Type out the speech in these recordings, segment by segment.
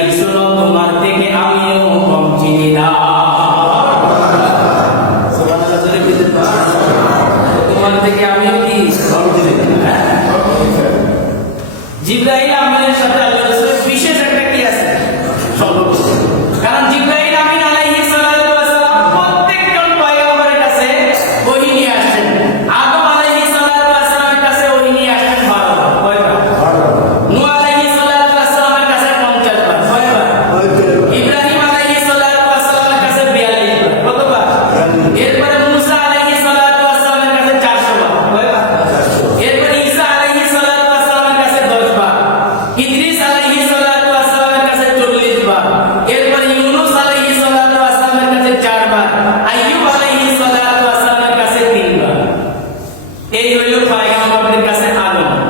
জিবরাইল শোনো তোমার থেকে আমিও কম চিনি না। সুবহানাল্লাহ, তোমার থেকে আমিও কি কম চিনি না। জিবরাইল আমিনের সাথে আল্লাহ রাসূলের বিশেষ একটা কি আছে সম্পর্ক। কারণ জিবরাইল আমিন আলাইহিস সালাতু ওয়াস সালাম প্রত্যেকজন পয়গম্বরের কাছে ওহী নিয়ে আসেন। আদম আলাইহিস সালাতু ওয়াস সালামের কাছে ওহী নিয়ে আসেন 12 বার। কয়বার? নূহ আলাইহিস সালাতু ওয়াস সালামের কাছে 50 বার। কয়বার? ইব্রাহিম আলাইহিস সালাতু ওয়াস সালামের কাছে 42 বার। কতবার? এরপরে মুসা আলাইহিস সালাতু ওয়াস সালামের কাছে 400 বার। কয়বার? এরপরে ঈসা আলাইহিস সালাতু ওয়াস সালামের কাছে 10 বার। ইদ্রিস আলাইহিস সালাতু ওয়াস সালামের কাছে 40 বার। এরপরে ইউনূস আলাইহিস সালাতু ওয়াস সালামের কাছে 4 বার। আইয়ুব আলাইহিস সালাতু ওয়াস সালামের কাছে 3 বার। এই হলো পয়গম্বরদের কাছে আগমন।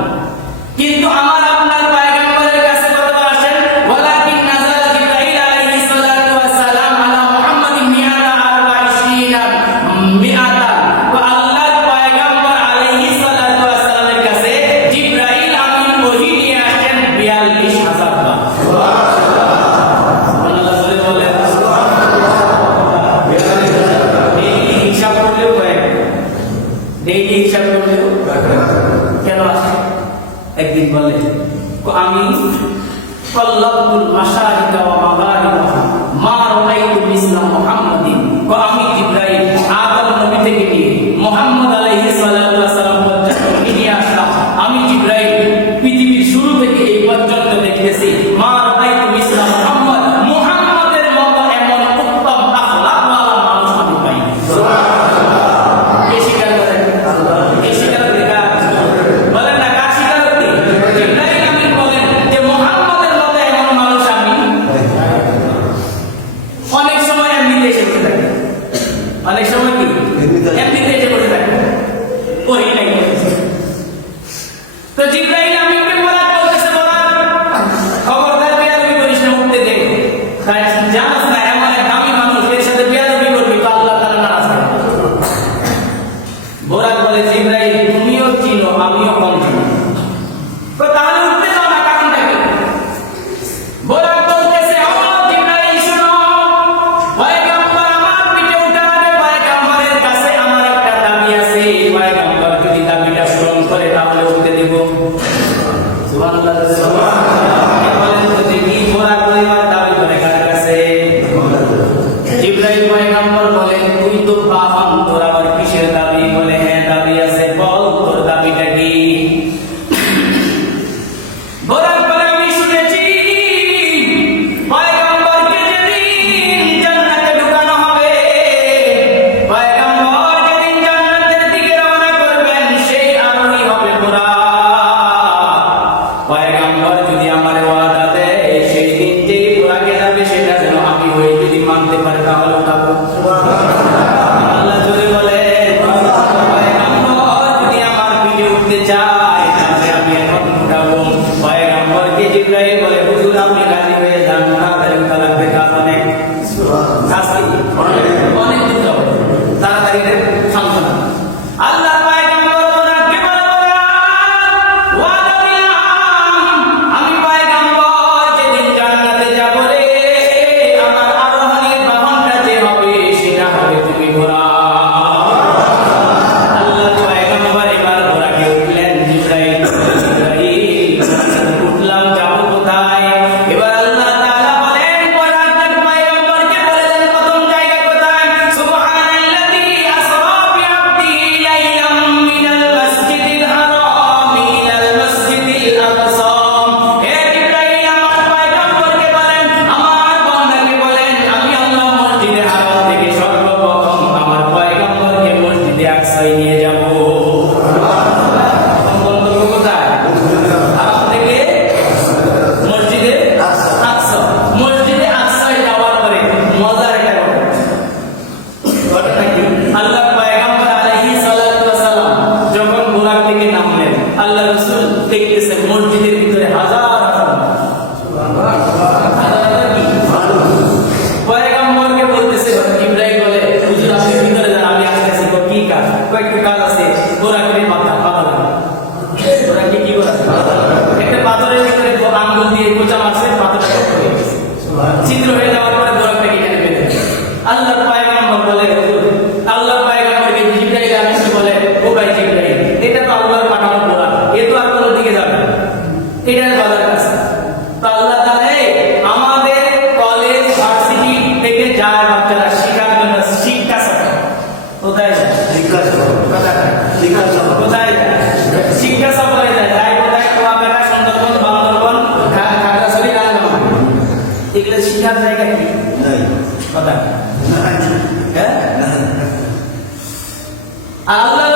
কিন্তু আমার আপনার পয়গম্বরের কাছে কতবার আসেন? ওয়ালাকিন নাযালা জিবরাইল আলাইহিস সালাতু ওয়াস সালাম আলা মুহাম্মাদিন মিআতা 24 মিআতা। তো আল্লাহর পয়গম্বর আলাইহিস সালাতু ওয়াস সালামের কাছে জিবরাইল আমিন ওহী নিয়ে আসেন 42000 বার। সুবহানাল্লাহ, বলে ডেইলি হিসাব করলেও ডেইলি হিসাব করলেও কেন আসে? একদিন বলে আমি কল্লাবুল মাশারিকা ওয়া মাগারিবা মা রাআইতু মিসলা মুহাম্মাদিন। আমি জিবরাইল আদম নবী থেকে নিয়ে মুহাম্মদ আলাইহিস সালাতু ওয়াস সালাম পর্যন্ত নিয়ে আসলাম। আমি জিবরাইল পৃথিবীর শুরু থেকে এই পর্যন্ত দেখতেছি মা রাআইতু মিসলা মুহাম্মদ, মুহাম্মদের মতো এমন উত্তম আখলাকওয়ালা মানুষ আমি পাইনি। সুবহানাল্লাহ। কে স্বীকার করে? আল্লাহ। কে স্বীকার করে? বলেন না, কার স্বীকার করতে? জিবরাইল আমিন বলেন যে মুহাম্মদের মতো এমন মানুষ আমি অনেক সময় এমনিতে এসে বসে থাকে। অনেক সময় কি এমনিতে এসে বসে থাকে, ওই নাই। তো জিবরাইল আমিনকে বলা বলতেছে, বলা খবরদার বেয়াদবি করিস না, উঠতে দে। তাই জানাস না এমন এক দামি মানুষ, এর সাথে বেয়াদবি করবি তো আল্লাহ তাআলা নারাজ হবে। বোরাক বলে জিবরাইল তুমিও চিনো আমিও কম চিনি, তো তাহলে উঠতে দাও না, কারণটা কি? বোরাক বলতেছে ও জিবরাইল শোনো, পয়গম্বর আমার পিঠে উঠার আগে পয়গম্বরের কাছে আমার একটা দাবি আছে। পয়গম্বর যদি দাবিটা পূরণ করে তাহলে উঠতে দেব। সুবহানাল্লাহ, সুবহানাল্লাহ। বলেন তো দেখি বোরাক পরিবার দাবি করে কার কাছে? জিবরাইল পয়গম্বর বলেন তুই তো পাহাম, তোর আবার কিসের দাবি? বলে হ্যাঁ দাবি আছে, বল তোর দাবিটা কি? বোরাক বলে আমি শুনেছি পয়গম্বরকে যেদিন জান্নাতে ঢুকানো হবে, পয়গম্বর যেদিন জান্নাতের দিকে রওনা করবেন সেই আরোহী হবে বোরাক। পয়গম্বর যদি আমার ওয়াদা দেয় সেই দিন যেই বোরাকে যাবে সেটা যেন আমি হই, যদি মানতে পারে তাহলে উঠাবো। আল্লাহ জোরে বলে পয়গম্বর যদি আমার পিঠে উঠতে চায় তাহলে আমি এখন উঠাবো। পয়গম্বরকে জিবরাইল বলে হুজুর আপনি রাজি হয়ে যান না, তাহলে উঠা লাগবে কাজ অনেক, শাস্তি অনেক দিতে হবে, তাড়াতাড়ি সান্ত্বনা। আল্লাহ পয়গম্বর ওনাকে বলে ওয়াদা দিলাম আমি পয়গম্বর যেদিন জান্নাতে যাব রে, আমার আরোহণের বাহনটা যে হবে ছিদ্র হয়ে যাওয়ার পরে বোরাকটা এখানে বেঁধে আল্লাহর পয়গম্বর বলে হুজুর আল্লাহর পয়গম্বরকে জিবরাইল আমিন বলে ও ভাই জিবরাইল এটা তো আল্লাহর পাঠানো বোরাক এ তো আর কোনো দিকে যাবে না এটার বাজার কাছে তো আল্লাহ তাআলা আমাদের কলেজ ভার্সিটি থেকে যায় বাচ্চারা শিক্ষার জন্য শিক্ষা সফর কোথায় যায় কোথায় যায় শিক্ষা সফরে যায় যায় কোথায় কুয়াকাটা সুন্দরবন বান্দরবন খাগড়াছড়ি রাজবাড়ী এগুলো শিক্ষার জায়গা কি কোথায় হ্যাঁ আল্লাহ